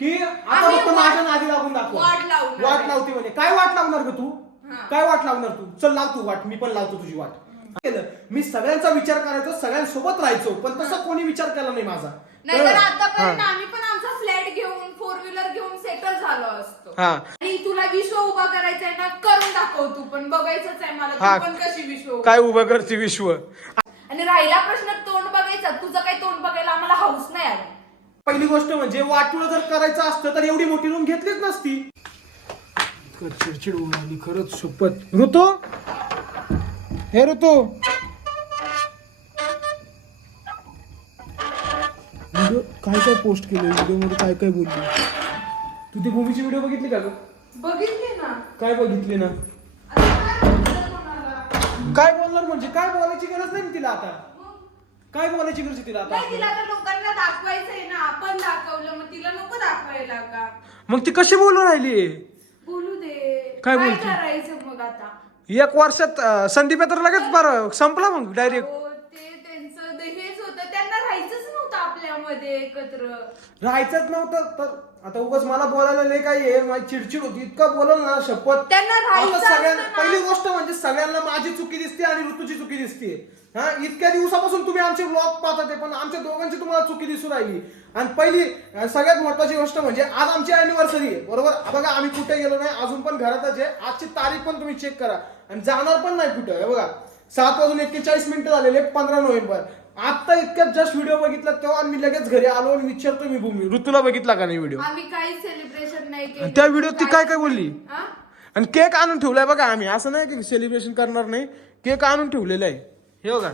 की आता आम्ही फक्त वाट- माझ्या नादी लागून दाखव. वाट लावणार वाट आहे. लावते म्हणे. काय वाट लावणार ग तू? हा. काय वाट लावणार तू? चल लाव तू वाट. मी पण लावतो तुझी वाट. केलं. मी सगळ्यांचा विचार करायचो सगळ्यांसोबत राहायचो पण तसा कोणी विचार केला नाही माझा. नाहीतर कळलं? आतापर्यंत हा. आम्ही पण आमचा फ्लॅट घेऊन फोर व्हीलर घेऊन सेटल झालो असतो. हा. आणि तुला विश्व उभा करायचा आहे ना करून दाखव तू पण. बघायचंच आहे मला. हा. तू पण कशी विश्व उभा- काय उभं करते विश्व? आणि राहिला प्रश्न तोंड बघायचा. तुझं काही तोंड बघायला आम्हाला हाऊस नाही आला. पहिली गोष्ट म्हणजे वाटुळं जर करायचं असतं तर एवढी मोठी रूम घेतलीच नसती. इतकं चिडचिड होऊन आली खरंच शपथ. ऋतू? हे ऋतू? व्हिडिओ काय काय पोस्ट केले व्हिडिओमध्ये काय काय बोलली? तू ती भूमीची व्हिडिओ बघितली का ग? बघितली ना. काय बघितली ना? आता काय बोलणार कोणाला? काय बोलणार म्हणजे? काय बोलायची गरज नाही ना तिला आता? काय बोलायची गरज आहे तिला नाही तिला आता आता लोकांना दाखवायचंय ना. आपण दाखवलं मग तिला नको दाखवायला का? मग ती कशी बोलून राहिली? बोलू दे. काय बोलते? करायचं मग आता? एक वर्षात अं, संदीप तर लगेच बरं संपला मग डायरेक्ट ते त्यांचं ते हेच होतं त्यांना राहायचंच आपल्यामध्ये एकत्र. राहायचंच नव्हतं तर आता उगाच मला बोलायला नाही काही आहे माझी चिडचिड होती. इतकं बोलल ना शपथ. त्यांना राहायचं आता सगळ्यांना असतं ना. पहिली गोष्ट म्हणजे सगळ्यांना माझी चुकी दिसते आणि ऋतूची चुकी दिसते. हा इतक्या दिवसापासून तुम्ही आमचे ब्लॉग पाहतात आहे, पण आमच्या दोघांची तुम्हाला चुकी दिसू राहिली. आणि पहिली सगळ्यात महत्वाची गोष्ट म्हणजे आज आमची अॅनिव्हर्सरी आहे. बरोबर? बघा आम्ही कुठे गेलो नाही अजून पण घरातच आहे. आजची तारीख पण तुम्ही चेक करा. आणि जाणार पण नाही कुठं. हे बघा सात वाजून एक्केचाळीस मिनिटं झालेले पंधरा नोव्हेंबर. आता इतक्यात जस्ट व्हिडिओ बघितला तेव्हा मी लगेच घरी आलो आणि विचारतो मी भूमी. ऋतूला बघितला का नाही व्हिडिओ? आम्ही काही सेलिब्रेशन नाही केलं. त्या व्हिडिओत ती काय काय बोलली? हा? आणि केक आणून ठेवलाय बघा आम्ही. असं नाही की सेलिब्रेशन करणार नाही. केक आणून ठेवलेला आहे. हे बघा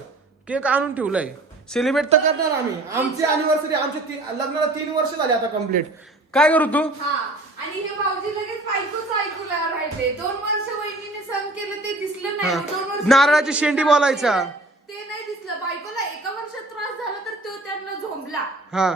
केक आणून ठेवलाय. सेलिब्रेट तर करणार आम्ही. आमची अनिव्हर्सरी आमचे ती- लग्नाला तीन वर्ष झाले आता कंप्लीट काय करू तू? हा. आणि हे भाऊजी लगेच बायकोच ऐकू ला- राहिले. दोन वर्ष वहिनीने सण केलं ते दिसलं नाही. दोन वर्ष नारळाची शेंडी बोलायचा. ते नाही दिसलं. बायकोला एका वर्षात त्रास झाला तर तो त्यांना झोंबला. हा.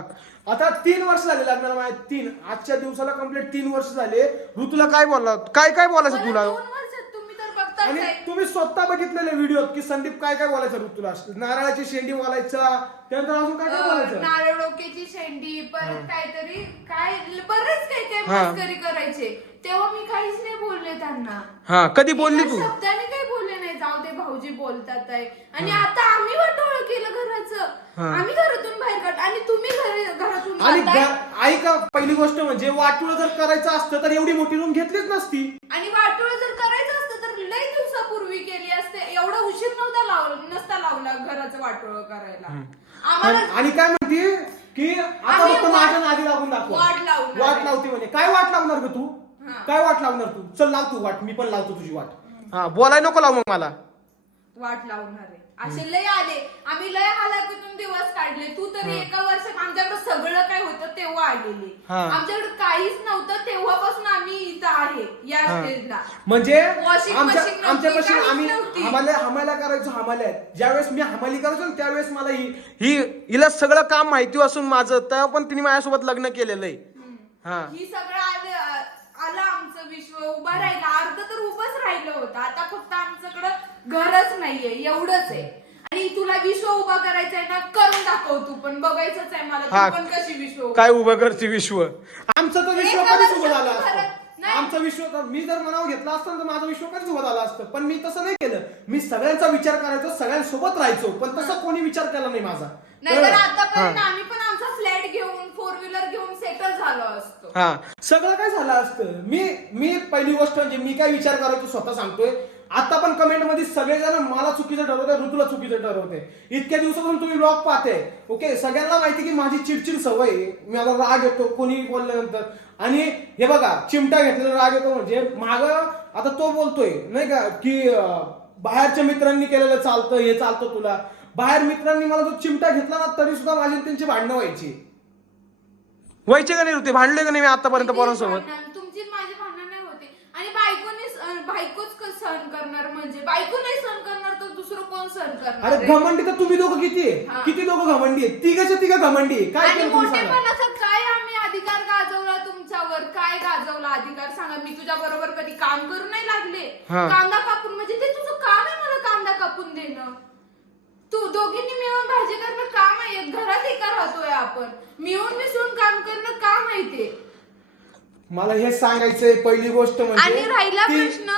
आता तीन वर्ष झाले लग्नाला माझ्या तीन. आजच्या दिवसाला कंप्लीट तीन वर्ष झाले. ऋतूला काय बोलला? काय काय बोलायचं मला तुला? दोन वर्षात तुम्ही तर बघताच आणि. तुम्ही स्वतः बघितलेले व्हिडिओ की संदीप काय काय बोलायचं ऋतूला? नारळाची शेंडी बोलायचा. त्यानंतर अजून काय काय अं, बोलायचं? नारळ डोक्याची शेंडी परत काहीतरी काय बरेच काही काही हा. मस्करी करायचे. तेव्हा मी काहीच नाही बोलले त्यांना. हा कधी बोलली एका तू? शब्दाने काही बोलले नाही जाऊ दे भाऊजी बोलतात आहे. आणि आता आम्ही वाटोळ केलं घराचं. हा. आम्ही घरातून बाहेर काढ आणि तुम्ही घरी- घरातून आणि जाताय. ऐका पहिली गोष्ट म्हणजे वाटुळं जर करायचं असतं तर एवढी मोठी रूम घेतलीच नसती. आणि वाटोळ जर करायचं असतं तर लई दिवसापूर्वी केली असते. एवढा उशीर नव्हता लावला नसता लावला घराचं वाटोळ करायला. आम्हाला आणि आणि काय म्हणते? की आता आम्ही फक्त वाट- माझ्या नादी लागून दाखव. वाट लावणार वाट आहे. लावते म्हणे. काय वाट लावणार ग तू? हा. काय वाट लावणार तू? चल लाव तू वाट. मी पण लावतो तुझी वाट. हा बोलाय नको लाव मग मला. वाट लावणार आहे. असे लय आले. आम्ही लय हालाकीतून दिवस काढले. तू तरी एका वर्षात आमच्याकडे सगळं काय होतं तेव्हा आलेले. हा. आमच्याकडे काहीच नव्हतं तेव्हापासून आम्ही इथं आहे या हा. स्टेजला म्हणजे Washing आमच्या machine नव्हती, आमच्यापाशी काहीच आम्ही नव्हती. हमाल्या हमाल्या करायचो हमाल्या. ज्यावेळेस मी हमाली करायचो ना त्यावेळेस मला ही ही हिला सगळं काम माहिती असून माझं तेव्हा पण तिने माझ्यासोबत लग्न केलेलं आहे. हा. ही सगळं आलं आलं आमचं विश्व उभं राहिलं. अर्ध तर उभंच राहिलं होतं. आता फक्त आमच्याकडं घरच नाहीये एवढंच आहे. आणि तुला विश्व उभा करायचंय ना करून दाखव तू पण. बघायचंच आहे मला. हा. तू पण कशी विश्व काय उभं करते विश्व? आमचं तर विश्व एका कधीच उभं वर्षात झालं असतं. नाही. आमचं विश्व तर मी जर मनावर घेतलं असतं तर माझं विश्व कधीच उभं झालं असतं. पण मी तसं नाही केलं. मी सगळ्यांचा विचार करायचो सगळ्यांसोबत राहायचो. पण तसा कोणी विचार केला नाही माझा. नाहीतर? आतापर्यंत. आम्ही पण आमचा फ्लॅट घेऊन फोर व्हीलर घेऊन सेटल झालो असतो. हा. सगळं काय झालं असतं? मी मी पहिली गोष्ट म्हणजे मी काय विचार करायचो स्वतः सांगतोय. आता पण कमेंटमध्ये सगळेजण मला चुकीचं ठरवते ऋतूला चुकीचं ठरवते इतक्या दिवसापासून तुम्ही ब्लॉग पाहते. ओके सगळ्यांना माहिती की माझी चिडचिड सवय. मला राग येतो कोणी बोलल्यानंतर. आणि हे बघा चिमटा घेतलेला राग येतो म्हणजे माग आता तो बोलतोय नाही का की बाहेरच्या मित्रांनी केलेलं चालतं हे चालतं तुला. बाहेर मित्रांनी मला जो चिमटा घेतला ना तरी सुद्धा माझी आणि त्यांची भांडणं व्हायची. व्हायचे का नाही ऋतू? भांडले का नाही मी आतापर्यंत पोरांसोबत? भांडण- तुमची आणि माझी भांडण नाही होते. आणि बायकोने स- बायकोच क- सहन करणार म्हणजे? बायको नाही सहन करणार तर दुसरं कोण सहन करणार अरे? घमंडी तर तुम्ही दोघं किती आहे? हा. किती दोघं घमंडी आहे तिघाच्या तिघा घमंडी आहे. काय आणि केलं तुम्ही सांगा? मोठेपणाचा काय आम्ही अधिकार गाजवला तुमच्यावर? काय गाजवला अधिकार? सांगा मी तुझ्या बरोबर कधी काम करू नाही लागले. हा. कांदा कापून म्हणजे ते तुझं काम आहे मला कांदा कापून देणं तू दोघींनी मिळून भाजी करणं काम आहे. घरात एका राहतोय आपण. मिळून मिसळून काम करणं काम आहे ते. मला हे सांगायचंय पहिली गोष्ट आणि म्हणजे राहिला ती- प्रश्न?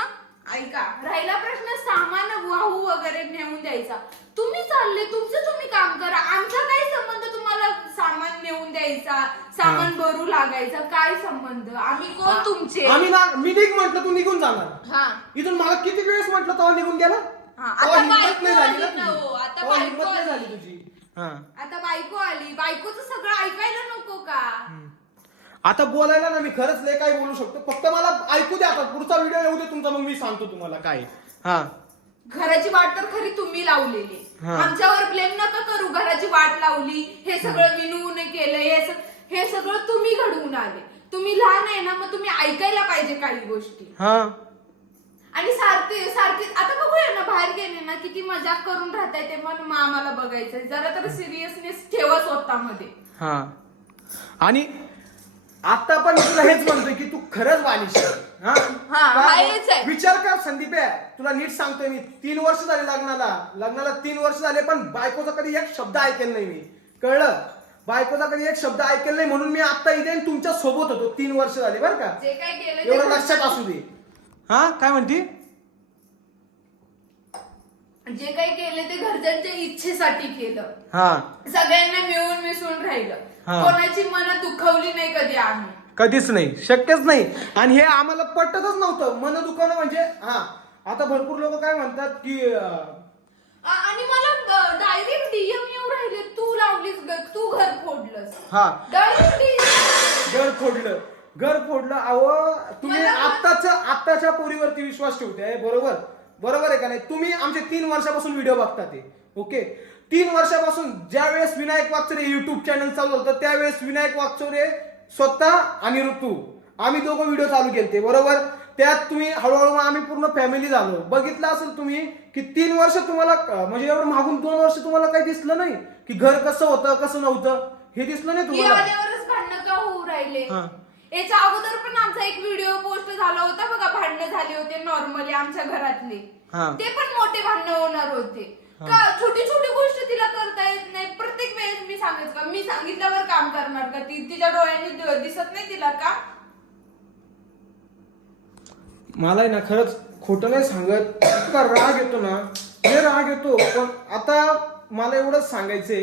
ऐका राहिला प्रश्न सामान वाहू वगैरे नेऊन द्यायचा. तुम्ही चालले तुमचं तुम्ही काम करा. आमचा काय संबंध तुम्हाला सामान नेऊन द्यायचा सामान भरू लागायचा? काय संबंध? आम्ही कोण तुमचे? आम्ही ना मी निघ म्हटलं तू निघून जाणार. हा. इथून मला किती वेळेस म्हटलं तेव्हा निघून गेला? आता हिंमत नाही झाली बायको आली ना ना तुझी. हो, आता बायको नाही आली. झाली तुझी. हा. आता बायको आली. बायकोचं सगळं ऐकायला नको का? आता बोलायला ना मी खरंच लय काय बोलू शकतो. फक्त मला ऐकू द्या आता. पुढचा व्हिडिओ येऊ दे तुमचा मग मी सांगतो तुम्हाला काय. हा. घराची वाट तर खरी तुम्ही लावलेली. हा. आमच्यावर ब्लेम नका करू. घराची वाट लावली. हे सगळं विनूने केलं हे स- हे सगळं तुम्ही घडवून आले. तुम्ही लहान आहे ना मग तुम्ही ऐकायला पाहिजे काही गोष्टी. हा आणि सारखे सारखे आता बघूया ना बाहेर गेले ना किती मजाक करून राहताय ते पण मग आम्हाला बघायचंय. जरा तर सिरियसनेस ठेवा स्वतःमध्ये. हा. आणि आता पण मी तुला हेच म्हणतोय की तू खरंच बालिश आहे. हा? हा, का- हा हेच आहे. विचार कर संदीप आहे. तुला नीट सांगतोय मी. तीन वर्ष झाले लग्नाला. लग्नाला तीन वर्ष झाले पण बायकोचा कधी एक शब्द ऐकेल नाही मी. कळलं? बायकोचा कधी एक शब्द ऐकेल नाही म्हणून मी आता इथे आणि तुमच्यासोबत होतो. तीन वर्ष झाले बरं का? जे काय केलं ते एवढं लक्षात असू दे. हा? काय म्हणती? जे काही केलं ते घरच्यांच्या इच्छेसाठी केलं. हा. सगळ्यांना मिळून मिसळून राहिलं. हा. कोणाची मन दुखवली नाही कधी आम्ही. कधीच नाही. शक्यच नाही. आणि हे आम्हाला पटतच नव्हतं. मन दुखावणं म्हणजे हा. आता भरपूर लोक काय म्हणतात की अं, आ- आणि मला डायरेक्ट डीएम येऊ राहिले. तू लावलीस ग- तू घर फोडलंस. हा. डायरेक्ट घर फोडलं. घर फोडलं. अहो तुम्ही मला- आत्ताच्या आत्ताच्या पोरीवरती विश्वास ठेवते बरोबर? बरोबर आहे का नाही? तुम्ही आमचे तीन वर्षापासून व्हिडिओ बघता ते. ओके तीन वर्षापासून ज्या वेळेस विनायक वागचोरे युट्यूब चॅनल चालू होतं त्यावेळेस विनायक वागचोरे स्वतः आणि ऋतू. आम्ही दोघं व्हिडिओ चालू केलते बरोबर? त्यात तुम्ही हळूहळू आम्ही पूर्ण फॅमिली झालो. बघितलं असेल तुम्ही की तीन वर्ष तुम्हाला म्हणजे एवढं मागून दोन वर्ष तुम्हाला काही दिसलं नाही? की घर कसं होतं कसं नव्हतं? हे दिसलं नाही तुम्हाला? आल्यावरच भांडणं का होऊ राहिले? हा. याच्या अगोदर पण आमचा एक व्हिडिओ पोस्ट झाला होता बघा भांडणं झाले होते नॉर्मली आमच्या घरातले. हा. ते पण मोठे भांडणं होणार होते. का छोटी छोटी गोष्ट तिला करता येत नाही. प्रत्येक वेळेस मी सांगायचं का? मी सांगितल्यावर काम करणार का? ती तिच्या डोळ्यांनी दि- दिसत नाही तिला का? मला आहे ना खरंच खोटं नाही सांगत. इतका राग येतो ना. हे राग येतो. पण आता मला एवढंच सांगायचंय.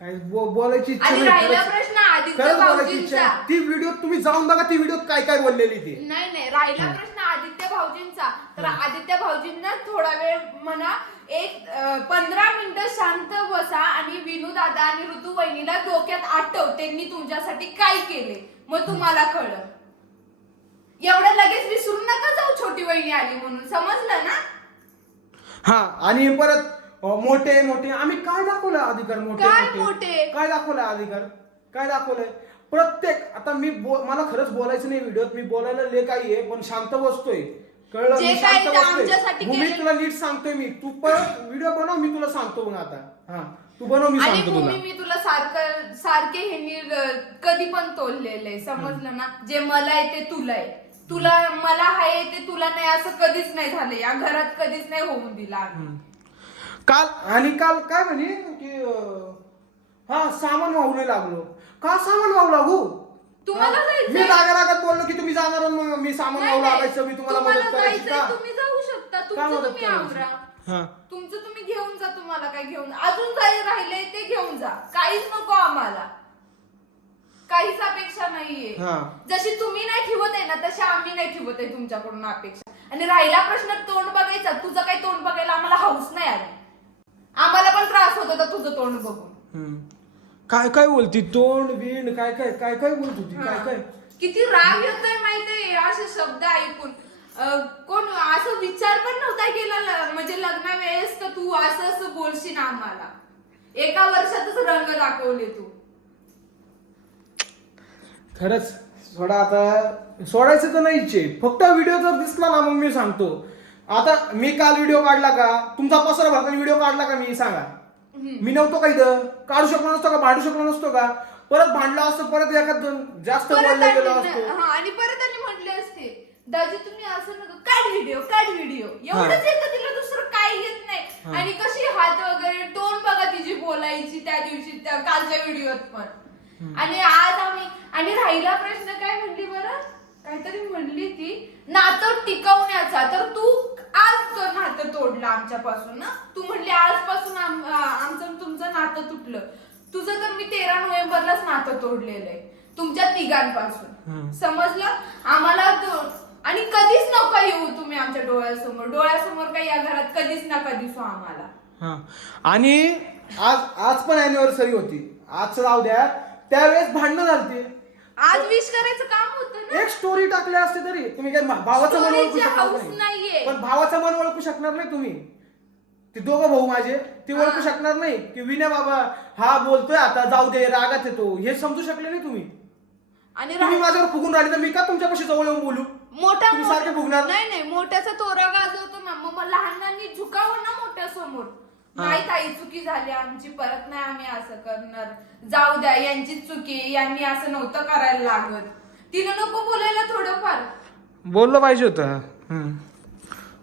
काय बो- बोलायची इच्छा आणि नाही राहिला खरंच. प्रश्न आदित्य खरंच बोलायची इच्छा. भाऊजींचा. आहे. ती व्हिडिओ तुम्ही जाऊन बघा ती व्हिडिओ काय काय बोललेली ती. नाही नाही राहिला आदित्य भाऊजींचा. तर आदित्य भाऊजींना थोडा वेळ म्हणा एक पंधरा मिनिटं शांत बसा आणि विनू दादा आणि ऋतू वहिनीला डोक्यात आठव त्यांनी तुमच्यासाठी काय केले? मग तुम्हाला कळलं. एवढं लगेच विसरून नका जाऊ छोटी वहिनी आली म्हणून. समजलं ना? हा आणि परत मोठे मोठे. आम्ही काय दाखवलं अधिकार मोठे काय मोठे? काय दाखवलं अधिकार? काय दाखवलंय? प्रत्येक आता मी बो- मला खरंच बोलायचं नाही व्हिडिओत मी बोलायला ले काही आहे पण शांत बसतोय. कळलं? जे मी शांत बसतोय. आमच्यासाठी भूमी केलं- तुला नीट सांगतोय मी. तू परत व्हिडिओ बनव मी तुला सांगतो मग आता. हा. तू बनव मी आणि सांगतो भूमी तुला. मी तुला सारखं सारखे ह्यांनी अं, कधी पण तोललेले समजलं ना? जे मला आहे ते तुला आहे. तुला मला आहे ते तुला नाही असं कधीच नाही झालं या घरात कधीच नाही होऊन दिला आम्ही. काल आणि काल काय म्हणे की अं, हा सामान वाहू नाही लागलो. का सामान वाहू लागू तुम्हाला हा? जायचंय? मी रागा रागात बोललो की तुम्ही जाणार आणि मग मी सामान वाहू. लागायचं मी तुम्हाला तुम्हाला मदत करायची जायचंय, का? तुम्ही जाऊ शकता. तुमचं मदत तुम्ही करायची? आवरा. हा. तुमचं तुम्ही घेऊन जा तुम्हाला काय घेऊन. अजून काही राहिलंय ते घेऊन जा. काहीच नको आम्हाला. काहीच अपेक्षा नाहीये. हा. जशी तुम्ही नाही ठेवत आहे ना तशी आम्ही नाही ठेवत आहे तुमच्याकडून अपेक्षा. आणि राहिला प्रश्न तोंड बघायचा. तुझं काही तोंड बघायला आम्हाला हाऊस नाही आली. आम्हाला पण त्रास होत होता तुझं तोंड बघून. हम्म. काय काय बोलती? तोंड बिंड काय काय काय काय बोलत होती? काय काय? किती राग येतोय माहितीये असे शब्द ऐकून. अं, कोण असं विचार पण नव्हता केला ल- म्हणजे लग्ना वेळेस तर तू असं असं बोलशील आम्हाला. एका वर्षातच रंग दाखवले तू. खरंच सोडा आता. सोडायचं तर नाहीच आहे. फक्त व्हिडिओ जर दिसला ना मग मी सांगतो. आता मी काल व्हिडिओ काढला का? तुमचा पसरा भरताना व्हिडिओ काढला का मी? सांगा. मी नव्हतो का इथं? काढू शकलो नसतो का? भांडू शकलो नसतो का? परत भांडला असतो परत एखाद दोन जास्त परत बोलले गेलो आणि- असतो. हा, आणि परत आणि म्हटले असते. दाजी तुम्ही असं नका. काढ व्हिडिओ काढ व्हिडिओ एवढंच येतं तिला दुसरं काही येत नाही. आणि कशी हात वगैरे टोन बघा तिची बोलायची त्या दिवशी त्या कालच्या व्हिडिओत पण. आणि आज आम्ही आणि राहिला प्रश्न काय काहीतरी म्हणली ती नातं टिकवण्याचा. तर तू आज तो नातं तोडलं आमच्यापासून ना? तू म्हणली आजपासून आमचं तुमचं नातं तुटलं. तुझं तर मी तेरा नोव्हेंबरलाच नातं तोडलेलं आहे तुमच्या तिघांपासून. समजलं? आम्हाला आणि कधीच नका येऊ तुम्ही आमच्या डोळ्यासमोर. डोळ्यासमोर काही या घरात कधीच नका दिसू आम्हाला. आणि आज आज पण अॅनिव्हर्सरी होती. आज राहू द्या. त्यावेळेस भांडणं झालती. आज विश करायचं काम होतं ना? एक स्टोरी टाकली असते तरी तुम्ही काय भावाचं मन ओळखू शकणार हाऊस नाही. नाहीये. पण भावाचं मन ओळखू शकणार नाही तुम्ही. ते दोघं भाऊ माझे ते ओळखू. शकणार नाही. की विनय बाबा हा बोलतोय आता जाऊ दे रागात येतो. हे समजू शकले नाही तुम्ही. आणि तुम्ही माझ्यावर फुगून राहिले तर मी का तुमच्यापाशी जवळ येऊन बोलू? मोठा तुम्ही सारखे फुगणार? नाही नाही मोठ्याचा तोरा गाजवतो ना मग मग लहानांनी झुकावं ना मोठ्या समोर नाही ताई चुकी झाली आमची. परत नाही आम्ही असं करणार. जाऊ द्या यांचीच चुकी यांनी असं नव्हतं करायला लागत. तिला नको बोलायला थोडंफार. बोललं पाहिजे होतं.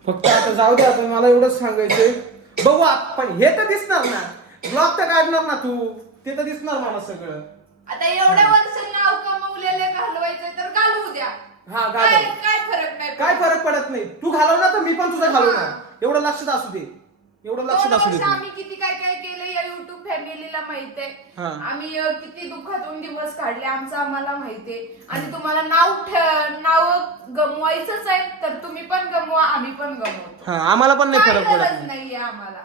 फक्त आता जाऊ दे आता मला एवढंच सांगायचंय. बघू आपण हे तर दिसणार ना. ब्लॉग तर काढणार ना तू. ते तर दिसणार मला सगळं. आता एवढ्या वर्ष नाव कमवलेले घालवायचंय तर घालवू द्या. हा, घालव. काय काय फरक नाही काय फरक पडत नाही. तू घालवणार तर मी पण तुझं घालवणार. एवढं लक्षात असू दे. एवढं लक्षात दोन असू दे वर्ष तू. आम्ही किती काय काय केलं या युट्यूब फॅमिलीला माहितीये हा. आम्ही अ, किती दुःखातून दिवस काढले आमचं आम्हाला माहितीये आणि तुम्हाला नाव ठ- नाव गमवायचंच आहे तर तुम्ही पण गमवा आम्ही पण गमवतो. हा आम्हाला पण नाही काय फरक पडत गरज नाहीये आम्हाला.